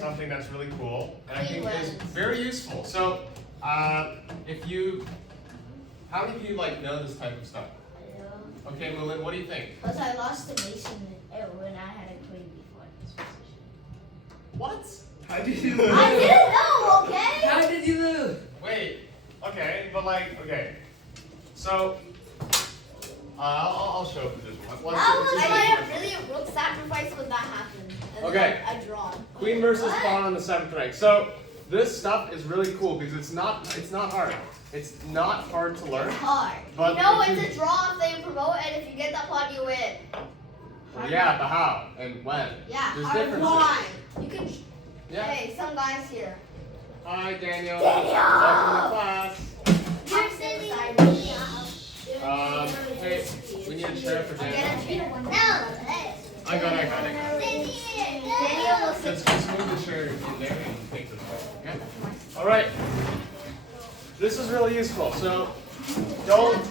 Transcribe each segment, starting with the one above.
something that's really cool, and I think is very useful. So, how many of you know this type of stuff? Okay, Mulin, what do you think? Because I lost the Mason when I had a queen before this position. What? How did you lose? I didn't know, okay? How did you lose? Wait, okay, but okay. So, I'll show position. I might have really a rook sacrifice when that happened. And Okay. then I draw. Queen versus pawn on the 7th rank. So, this stuff is really cool because it's not hard. It's not hard to learn. It's hard. But it's a draw if they promote, and if you get that pawn, you win. Yeah, but how and when? Yeah, There's hard differences. pawn. You can. Yeah. Hey, some guys here. Hi, Daniel. Daniel! Welcome to class. You're sitting. Hey, we need a chair for Daniel. No. I got it. Daniel looks Let's move the chair in there and take this way. Okay? All right. This is really useful. So don't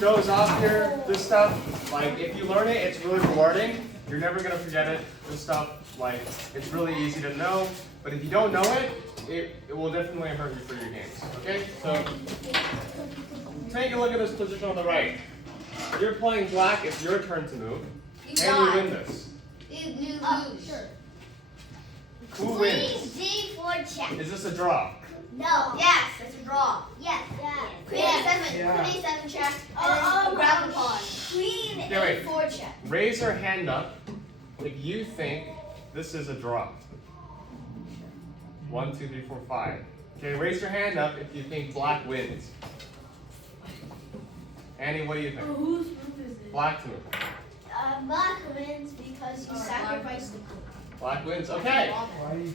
doze off here. This stuff, if you learn it, it's really rewarding. You're never gonna forget it. This stuff, it's really easy to know. But if you don't know it, it will definitely hurt you for your games. Okay? So take a look at this position on the right. You're playing black. It's your turn to move, and you win this. You lose. Sure. Who wins? D4 check. Is this a draw? No. Yes, it's a draw. Yes. Queen A7. Yeah. Queen A7 check. And then grab the pawn. Queen wait. A4 check. Raise your hand up if you think this is a draw. 1, 2, 3, 4, 5. Okay, raise your hand up if you think black wins. Annie, what do you think? Whose move is it? Black move. Black wins because you sacrificed the queen. Black wins. Okay.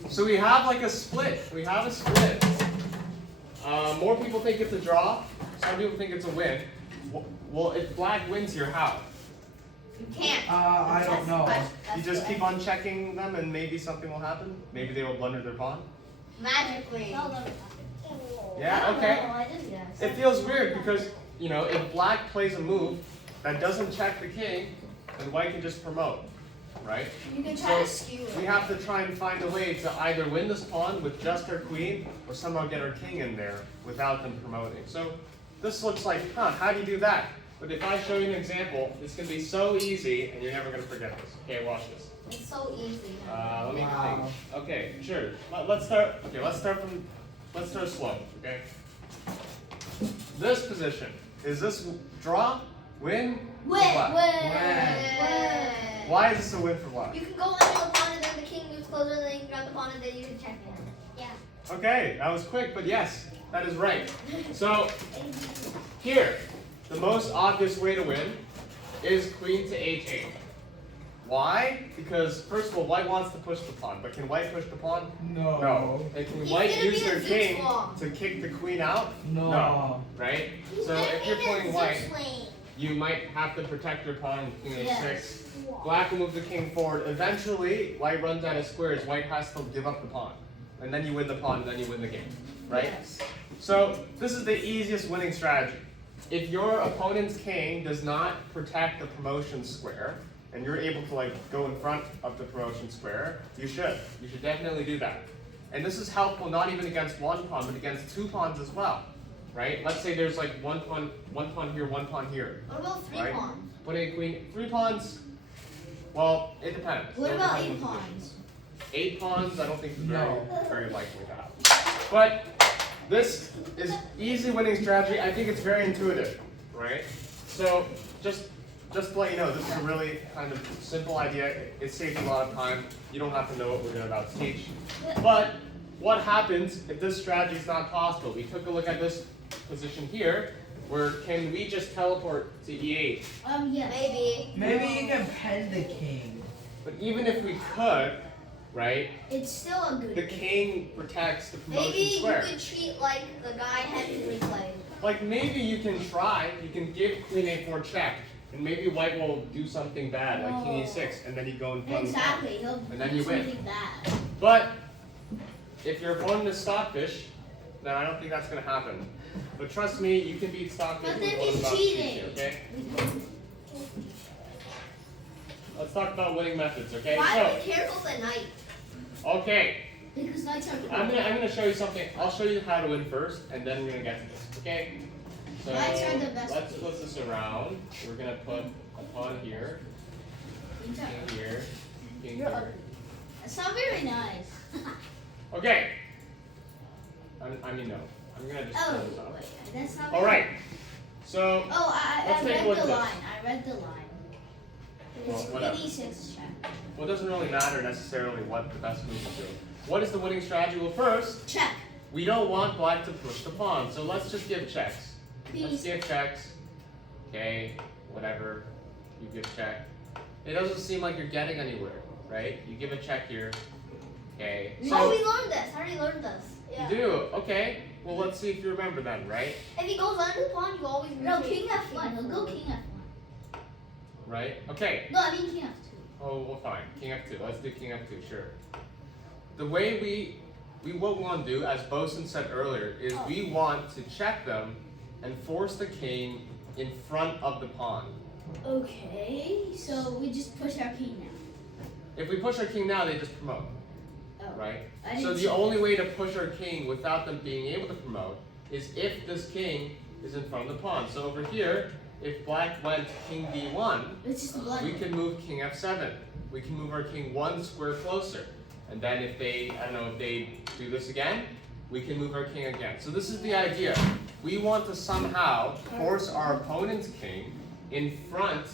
So we have a split. More people think it's a draw. Some people think it's a win. Well, if black wins here, how? You can't. I don't know. You just keep on checking them and maybe something will happen? Maybe they will blunder their pawn? Magically. Yeah, okay. I just guessed. It feels weird because, if black plays a move that doesn't check the king, then white can just promote, right? You can try to skew it. We have to try and find a way to either win this pawn with just our queen or somehow get our king in there without them promoting. So this looks like, how do you do that? But if I show you an example, it's going to be so easy and you're never going to forget this. Okay, watch this. It's so easy. Let me think. Okay, sure. Let's start. Okay, let's start slow. Okay. This position, is this draw, win, or Win. black? Why is this a win for black? You can go under the pawn and then the king moves closer, and then you can grab the pawn and then you can check it. Yeah. Okay, that was quick, but yes, that is right. So here, the most obvious way to win is queen to h8. Why? Because first of all, white wants to push the pawn, but can white push the pawn? No. No. And can white use their king to kick the queen out? No. Right? So if you're playing white, you might have to protect your pawn in king h6. Black will move the king forward. Eventually, white runs out of squares. White has to give up the pawn. And then you win the pawn, and then you win the game. Right? Yes. So this is the easiest winning strategy. If your opponent's king does not protect the promotion square, and you're able to go in front of the promotion square, you should. You should definitely do that. And this is helpful not even against one pawn, but against two pawns as well. Right? Let's say there's one pawn here, one pawn here. What about three pawns? Putting a queen, 3 pawns. Well, it depends. What It'll about depend 8 on the pawns? position. 8 pawns, I don't think is very likely to happen. But this is easy winning strategy. I think it's very intuitive, right? So just to let you know, this is a really kind of simple idea. It saves a lot of time. You don't have to know what we're about to teach. But what happens if this strategy is not possible? We took a look at this position here, where can we just teleport to e8? Yeah. Maybe. Maybe you can pen the king. But even if we could, right? It's still a good. The king protects the promotion Maybe square. you could treat like the guy Henry played. Maybe you can try. You can give queen a4 check, and maybe white will do something bad, like king e6, and then you go in front. Exactly. He'll And then do you win. something bad. But if your opponent is Stockfish, then I don't think that's going to happen. But trust me, you can beat Stockfish. But then with he's one of cheating. Okay. Let's talk about winning methods. Okay. Why So. be careful at night? Okay, Because knights are cool. I'm gonna show you something. I'll show you how to win first, and then we're gonna get to this. Okay? So Knights are the best. let's flip this around. We're gonna put a pawn here, king here, king You're here. ugly. That's not very nice. Okay. I mean no. I'm gonna just turn this Oh, off. wait, that's not. All right. So Oh, Let's I take a read look the at this. line. I read the line. Well, It's whatever. queen e6 check. well, it doesn't really matter necessarily what the best move is. What is the winning strategy? Well, first, Check. we don't want black to push the pawn, so let's just give checks. Let's Please. give checks. Okay, whatever. You give check. It doesn't seem like you're getting anywhere, right? You give a check here. Okay. Oh, So we learned this. I already learned this. you do. Okay. Well, let's see if you remember then, right? If he goes under the pawn, you always move. No, king f1. He'll go king f1. Right? Okay. No, I mean king f2. Oh, well, fine. King f2. Let's do king f2. Sure. The way what we want to do, as Bosun said earlier, is we want to check them and force the king in front of the pawn. Okay, so we just push our king now. If we push our king now, they just promote, Oh. right? I So didn't the see only way to push our king without them being able to promote is if this king is in front of the pawn. So over here, if black went king d1, It's just a blood. we can move king f7. We can move our king one square closer. And then if they, I don't know, if they do this again, we can move our king again. So this is the idea. We want to somehow force our opponent's king in front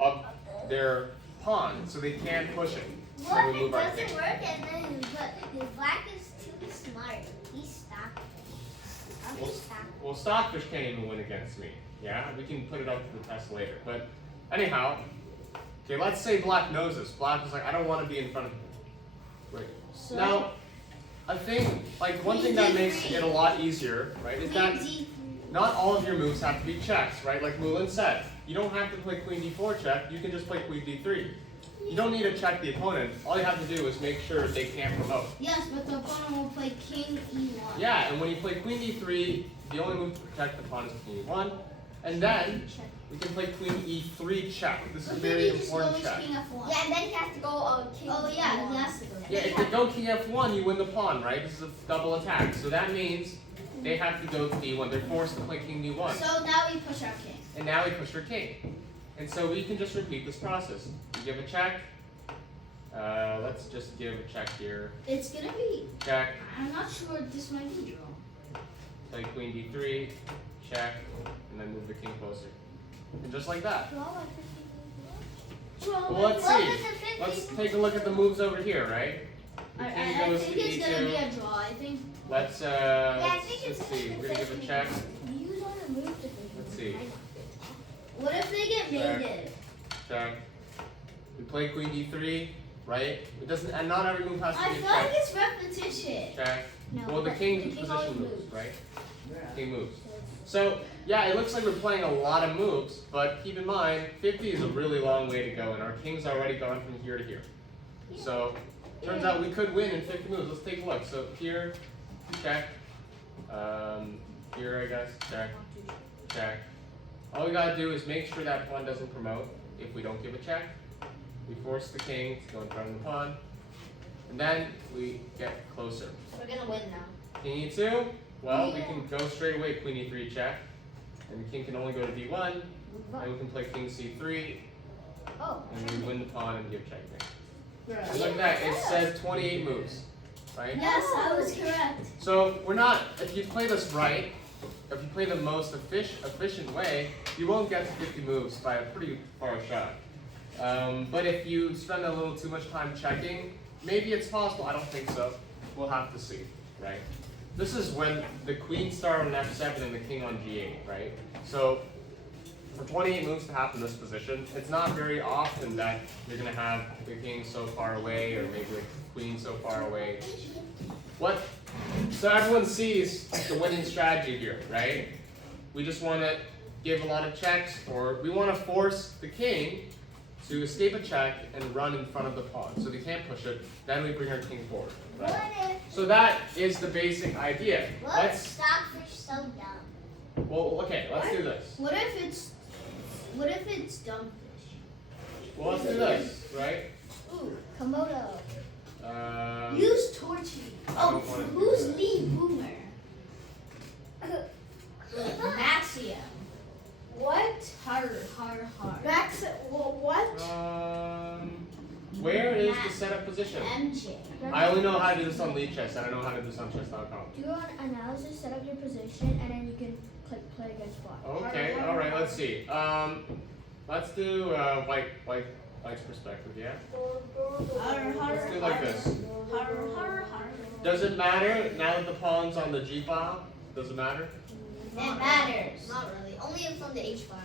of their pawn so they can't push it. So What we if it move our doesn't king. work and then the black is too smart? He's stuck. Well, He's stuck. well, Stockfish can't even win against me. Yeah, we can put it up to the test later. But anyhow, okay, let's say black knows this. Black is like, I don't want to be in front of him. Wait. So Now, I think, like, one thing that makes it a lot easier, right, is that not all of your moves have to be checks, right? Like Mulan said, you don't have to play queen d4 check, you can just play queen d3. You don't need to check the opponent. All you have to do is make sure they can't promote. Yes, but the opponent will play king e1. Yeah, and when you play queen d3, the only move to protect the pawn is king e1. And then we can play queen e3 check. This is a very important check. King f1. Yeah, and then he has to go king. Oh yeah, he has to go. Yeah, if they go king f1, you win the pawn, right? This is a double attack. So that means they have to go to d1. They're forced to play king d1. So now we push our king. And now we push our king. And so we can just repeat this process. We give a check. Let's just give a check here. It's gonna be. Check. I'm not sure this might be draw. Play queen d3. Check. And then move the king closer. And just like that. Well, let's see. Let's take a look at the moves over here, right? The king I goes think to it's gonna be e2. a draw. I think. Let's see. We're gonna give a check. You don't move the thing. Let's see. What if they get Check. mated? Check. We play queen d3, right? It doesn't, and not every move has to I be a feel like check. it's repetition. Check. No, Well, the but king the king position always moves, moves. right? King moves. So, yeah, it looks like we're playing a lot of moves, but keep in mind, 50 is a really long way to go, and our king's already gone from here to here. So, turns out we could win in 50 moves. Let's take a look. So, here, check. Here, I guess, check. Check. All we gotta do is make sure that pawn doesn't promote if we don't give a check. We force the king to go in front of the pawn, and then we get closer. We're gonna win now. King e2, well, we can go straight away queen e3 check, and the king can only go to d1, and we can play king c3, Oh. and we win the pawn and give checkmate. And look at that, it says 28 moves, right? Yes, I was correct. So we're not, if you play this right, if you play the most efficient way, you won't get to 50 moves by a pretty far shot. But if you spend a little too much time checking, maybe it's possible. I don't think so. We'll have to see, right? This is when the queen started on f7 and the king on g8, right? So for 28 moves to happen in this position, it's not very often that you're going to have the king so far away or maybe the queen so far away. So everyone sees the winning strategy here, right? We just want to give a lot of checks, or we want to force the king to escape a check and run in front of the pawn, so they can't push it. Then we bring our king forward. Right? So that is the basic idea. Let's. Stockfish so dumb. Well, okay. Let's do this. What if it's dumbfish? Well, let's do this, right? Ooh, Komodo. Use torchy. I don't wanna do who's that. lead boomer? Maxium. What? Har. Max. What? Where is the setup position? MJ. I only know how to do this on lead chess. I don't know how to do this on chess.com. Do an analysis, set up your position, and then you can click play against black. Okay, all right. Let's see. Let's do white's perspective. Yeah. Let's do like this. Does it matter now that the pawn's on the G file? Does it matter? It matters. Not really. Only if it's on the H file.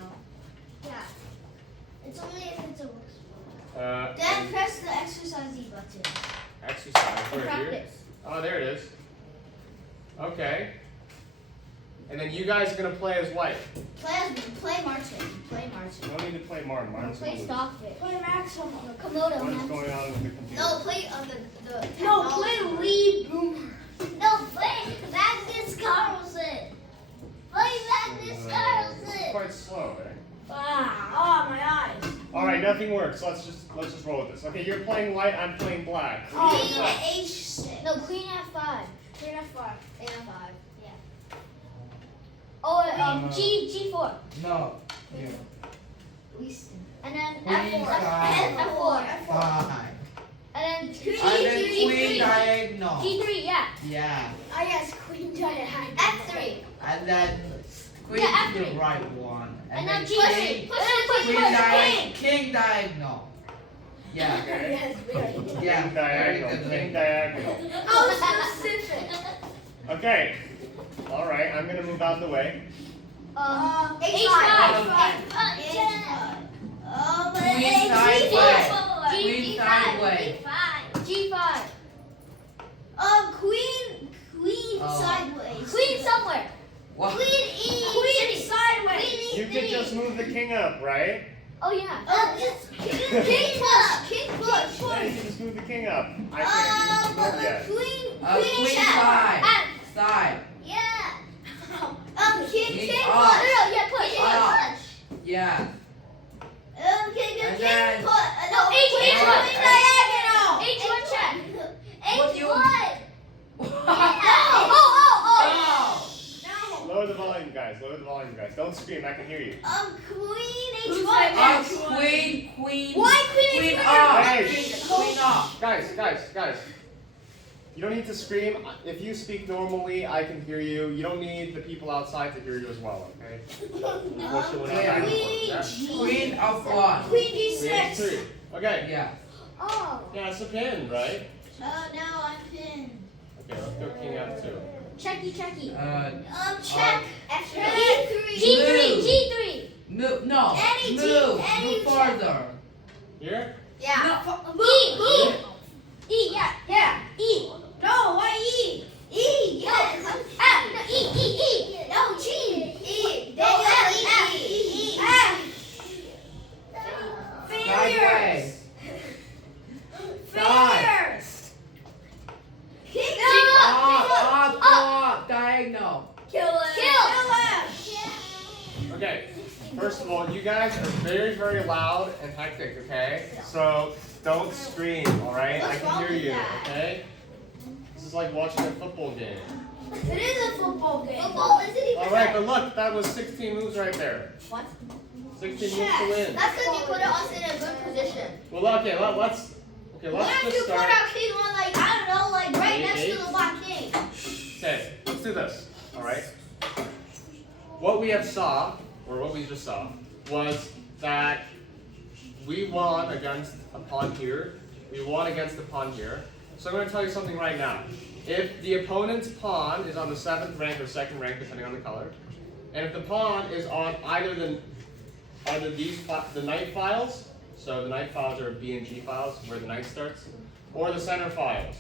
Yeah. It's only if it's a works file. Then And press the exercise E button. exercise. And Where here? practice. Oh, there it is. Okay. And then you guys are gonna play as white. Play Martin. You don't need to play Martin. Martin's Play gonna lose. Stockfish. Play Maximum. Komodo. What is going on with the computer? No, play on the. No, play Lee Boomer. No, play Magnus Carlsen. Play Magnus This is Carlsen. quite slow, eh? Ah, my eyes. All right, nothing works. Let's just roll with this. Okay, you're playing white. I'm playing black. Queen H6. No, Queen F5. Queen F5. Queen F5. Yeah. Oh, G4. No. You. And then Queen F4. five. F4. Fine. And then And then queen G3. diagonal. G3, yeah. Yeah. Oh yes, Queen diagonal. F3. And then queen Yeah, to the F3. right one. And then king, G3. king diagonal. Yeah. Okay. Yeah. King Very diagonal. good. King diagonal. How specific. Okay. All right. I'm gonna move out of the way. H5. Queen sideways. Queen sideways. G5. Queen Oh. sideways. Queen somewhere. What? Queen E. Queen sideways. You could just move the king up, right? Oh yeah. King push. King push. Yeah, you can just move the king up. I can't move yet. Queen check. side. Side. Yeah. King King up. push. No, yeah, push. Up. Yeah. King And then- push. No, H1 diagonal. H1 check. What do you- H1. No. No. Lower the volume, guys. Lower the volume, guys. Don't scream. I can hear you. Queen Queen. Why queen Queen H1? up. Hey. Queen up. Guys. You don't need to scream. If you speak normally, I can hear you. You don't need the people outside to hear you as well, okay? Unfortunately, we're not back and forth, yeah? Queen of one. Queen Three, G6. three. Okay. Yeah. Oh. Yeah, it's a pin, right? Oh no, I'm pinned. Okay, let's go king f2. Checky. Check. G3. Move. No. Any Move. any Move farther. Here? Yeah. E. Yeah. E. No, why E? E. Yes. F. No, E. No, G. E. No, F. E. F. Sideways. Failures. Kick Up. Diagonal. Kill him. Okay. First of all, you guys are very, very loud and hectic, okay? So don't scream, alright? I What's can wrong hear with you, that? okay? This is like watching a football game. It is a football game. Football isn't even. Alright, but look, that was 16 moves right there. What? 16 moves to win. That's because you put us in a good position. Well, okay, let's What if just you put start. our king on, like, I don't know, like right next to Eight. the black king? Okay, let's do this, alright? What we just saw, was that we won against a pawn here, we won against a pawn here. So I'm going to tell you something right now. If the opponent's pawn is on the 7th rank or 2nd rank, depending on the color, and if the pawn is on either the knight files, so the knight files are B and G files, where the knight starts, or the center files.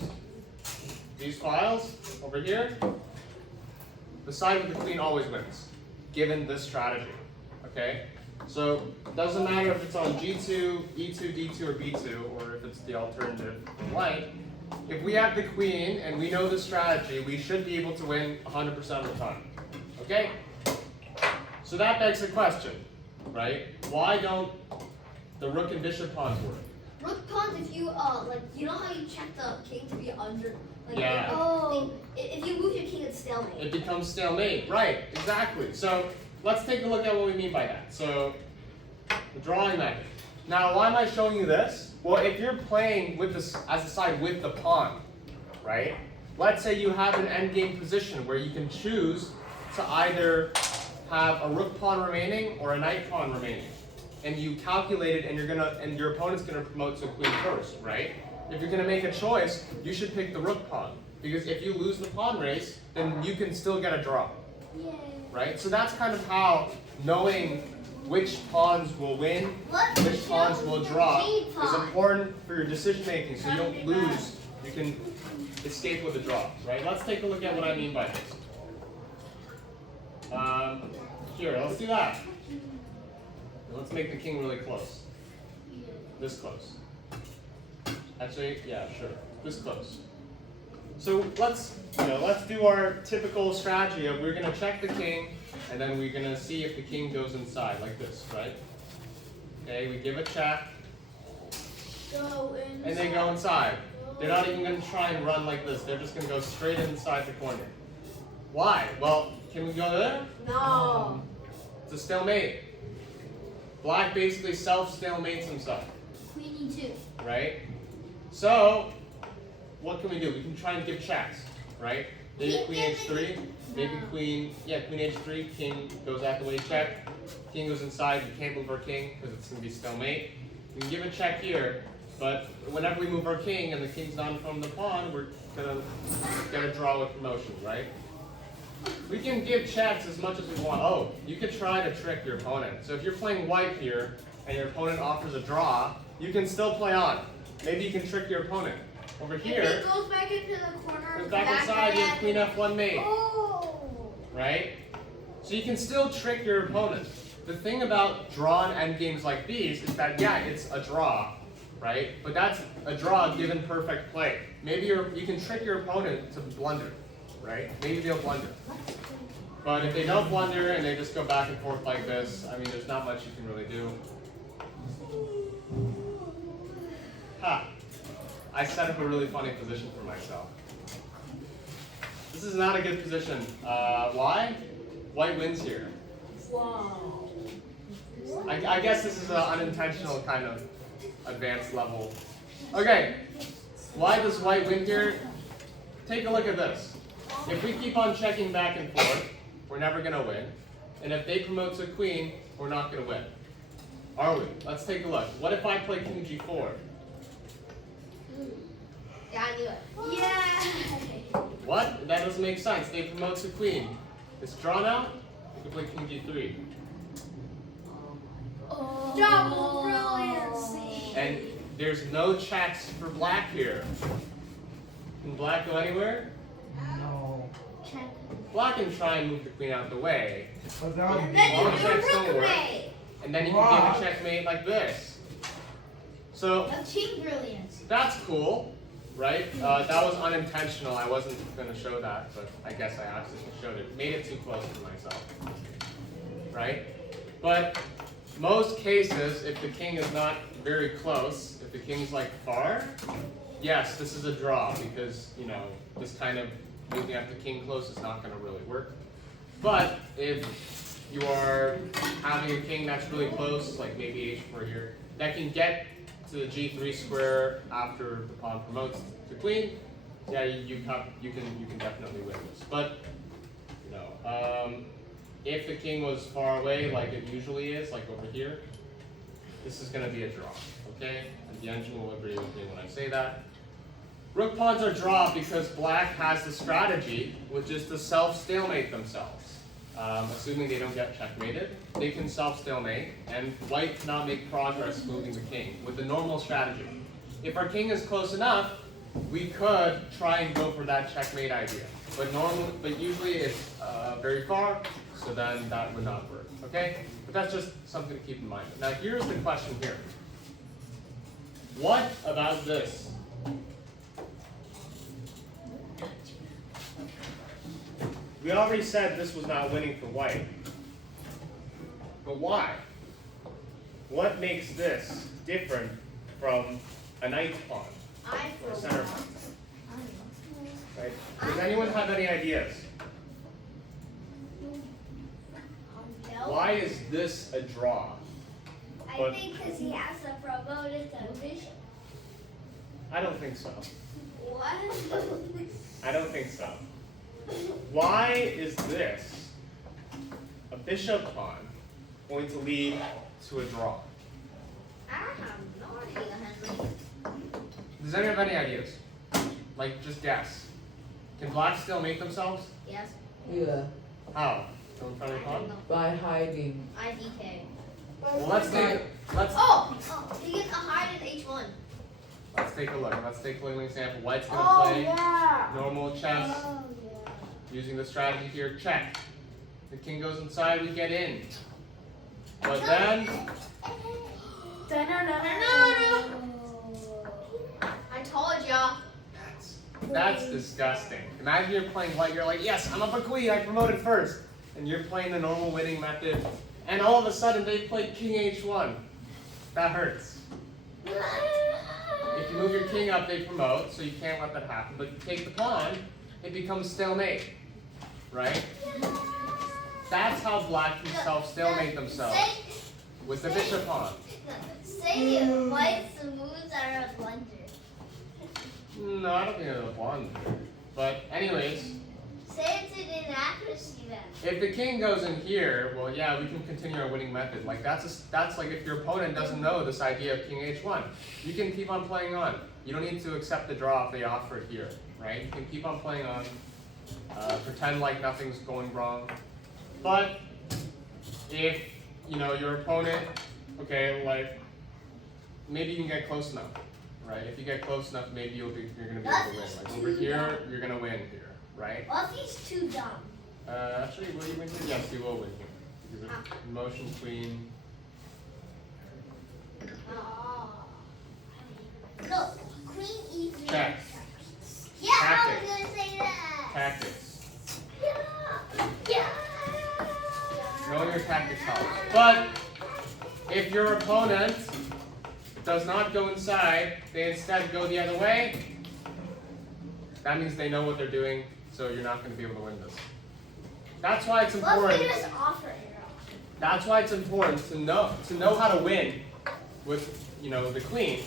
These files, over here, the side with the queen always wins, given this strategy, okay? So, it doesn't matter if it's on G2, E2, D2, or B2, or if it's the alternative for white. If we have the queen, and we know the strategy, we should be able to win 100% of the time, okay? So that begs the question, right? Why don't the rook and bishop pawns work? rook pawns, if you like, you know how you check the king to be under, like, Yeah. if you move your king, it's stalemate. It becomes stalemate. Right, exactly. So let's take a look at what we mean by that. So the drawing method. Now, why am I showing you this? Well, if you're playing with this as a side with the pawn, right? Let's say you have an endgame position where you can choose to either have a rook pawn remaining or a knight pawn remaining. And you calculate it, and your opponent's gonna promote to queen first, right? If you're gonna make a choice, you should pick the rook pawn, because if you lose the pawn race, then you can still get a draw, Yay. right? So that's kind of how knowing which pawns will win, which pawns will draw is important for your decision making, so you don't lose. You can escape with a draw, right? Let's take a look at what I mean by this. Here, let's do that. Let's make the king really close. This close. Actually, yeah, sure. This close. So let's do our typical strategy of we're gonna check the king, and then we're gonna see if the king goes inside like this, right? Okay, we give a check, and they go inside. They're not even gonna try and run like this. They're just gonna go straight inside the corner. Why? Well, can we go there? No. It's a stalemate. Black basically self-stalemates himself, Queen E2. right? So, what can we do? We can try and give checks, right? Maybe queen h3, maybe queen h3, king goes out the way, check. King goes inside, we can't move our king because it's going to be stalemate. We can give a check here, but whenever we move our king and the king's not from the pawn, we're going to get a draw with promotion, right? We can give checks as much as we want. Oh, you could try to trick your opponent. So if you're playing white here and your opponent offers a draw, you can still play on. Maybe you can trick your opponent. Over here, If he goes back into the corner, goes back inside, you have queen f1 mate, Oh. right? So you can still trick your opponent. The thing about drawn endgames like these is that, yeah, it's a draw, right? But that's a draw given perfect play. Maybe you can trick your opponent to blunder, right? Maybe they'll blunder. But if they don't blunder and they just go back and forth like this, I mean, there's not much you can really do. Ha! I set up a really funny position for myself. This is not a good position. Why? White wins here. Wow. I guess this is an unintentional kind of advanced level. Okay, why does white win here? Take a look at this. If we keep on checking back and forth, we're never going to win. And if they promote to queen, we're not going to win. Are we? Let's take a look. What if I play king g4? Yeah, I knew it. Yeah. What? That doesn't make sense. They promote to queen. It's drawn out. We can play king g3. Double brilliancy. And there's no checks for black here. Can black go anywhere? No. Check. Black can try and move the queen out of the way. But that would And be then you Long do checks don't rook work. mate. And then you can give a checkmate like this. So That's king brilliance. that's cool, right? That was unintentional. I wasn't going to show that, but I guess I accidentally showed it. Made it too close for myself, right? But most cases, if the king is not very close, if the king's like far, yes, this is a draw because, you know, this kind of moving up the king close is not going to really work. But if you are having a king that's really close, like maybe h4 here, that can get to the g3 square after the pawn promotes to queen, yeah, you can definitely win this. But you know, if the king was far away, like it usually is, like over here, this is going to be a draw. Okay, and the engine will agree with me when I say that. Rook pawns are draw because black has the strategy, which is to self-stalemate themselves. Assuming they don't get checkmated, they can self-stalemate, and white cannot make progress moving the king with the normal strategy. If our king is close enough, we could try and go for that checkmate idea. But usually it's very far, so then that would not work. Okay? But that's just something to keep in mind. Now here's the question here. What about this? We already said this was not winning for white. But why? What makes this different from a knight pawn I or a for center one. pawn? Right? Does anyone have any ideas? No. Why is this a draw? I think because he has to promote it to bishop. I don't think so. What? I don't think so. Why is this, a bishop pawn, going to lead to a draw? I have no idea, Henry. Does anyone have any ideas? Like, just guess. Can black still make themselves? Yes. Yeah. How? Go in front of the I don't pawn? know. By hiding. IDK. Well, let's take Oh, he gets a hide in H1. let's take a look. Let's take a look at an example. White's gonna play yeah. normal chess Oh, yeah. using the strategy here. Check. The king goes inside. We get in. But then I told ya. that's disgusting. Imagine you're playing white. You're like, yes, I'm up a queen. I promoted first, and you're playing the normal winning method, and all of a sudden they play king h1. That hurts. If you move your king up, they promote, so you can't let that happen. But if you take the pawn, it becomes stalemate, right? That's how black can self-stalemate themselves with the bishop pawn. Say white's moves are a blunder. No, I don't think it's a blunder. But anyways, Say it's an inaccuracy then. if the king goes in here, well, yeah, we can continue our winning method. Like that's like if your opponent doesn't know this idea of king h1, you can keep on playing on. You don't need to accept the draw if they offer it here, right? You can keep on playing on, pretend like nothing's going wrong. But if your opponent, okay, like maybe you can get close enough, right? If you get close enough, maybe you're gonna be able to win. Like over here, you're gonna win here, right? What if he's too dumb? Actually, will you win here? Yes, you will win here. Because of motion queen. Oh. No, queen e3. Check. Yeah, I Tactics. was gonna say that. Tactics. Yeah. Knowing your tactics helps. But if your opponent does not go inside, they instead go the other way, that means they know what they're doing, so you're not going to be able to win this. That's why it's What if important. we just offer it? That's why it's important to know how to win with the queen,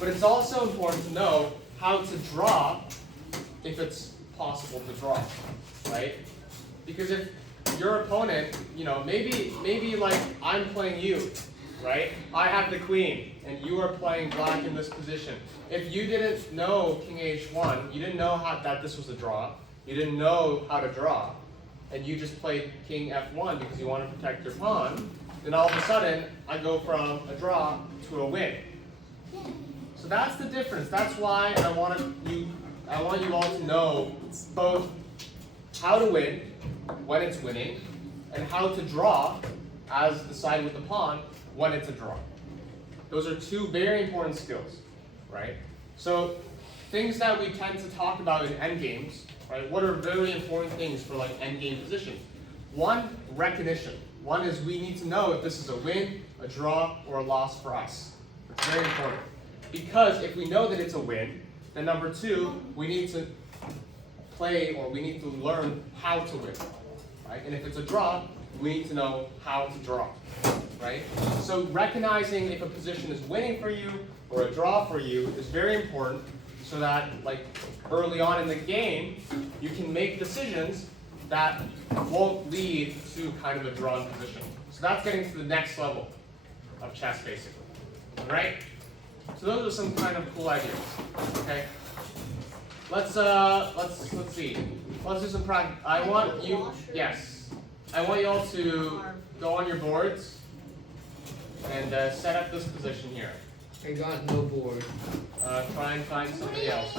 but it's also important to know how to draw if it's possible to draw, right? Because if your opponent, maybe like I'm playing you, right? I have the queen, and you are playing black in this position. If you didn't know king h1, you didn't know that this was a draw, you didn't know how to draw, and you just played king f1 because you want to protect your pawn, then all of a sudden, I go from a draw to a win. So that's the difference. That's why I want you all to know both how to win when it's winning, and how to draw as the side with the pawn when it's a draw. Those are two very important skills, right? So things that we tend to talk about in endgames, right? What are very important things for like endgame positions? One, recognition. One is we need to know if this is a win, a draw, or a loss for us. It's very important. Because if we know that it's a win, then number two, we need to play, or we need to learn how to win, right? And if it's a draw, we need to know how to draw, right? So recognizing if a position is winning for you or a draw for you is very important, so that like early on in the game, you can make decisions that won't lead to kind of a drawn position. So that's getting to the next level of chess, basically, right? So those are some kind of cool ideas, okay? Let's see. Let's do some practice. I want you all to go on your boards and set up this position here. I got no board. Try and find somebody else.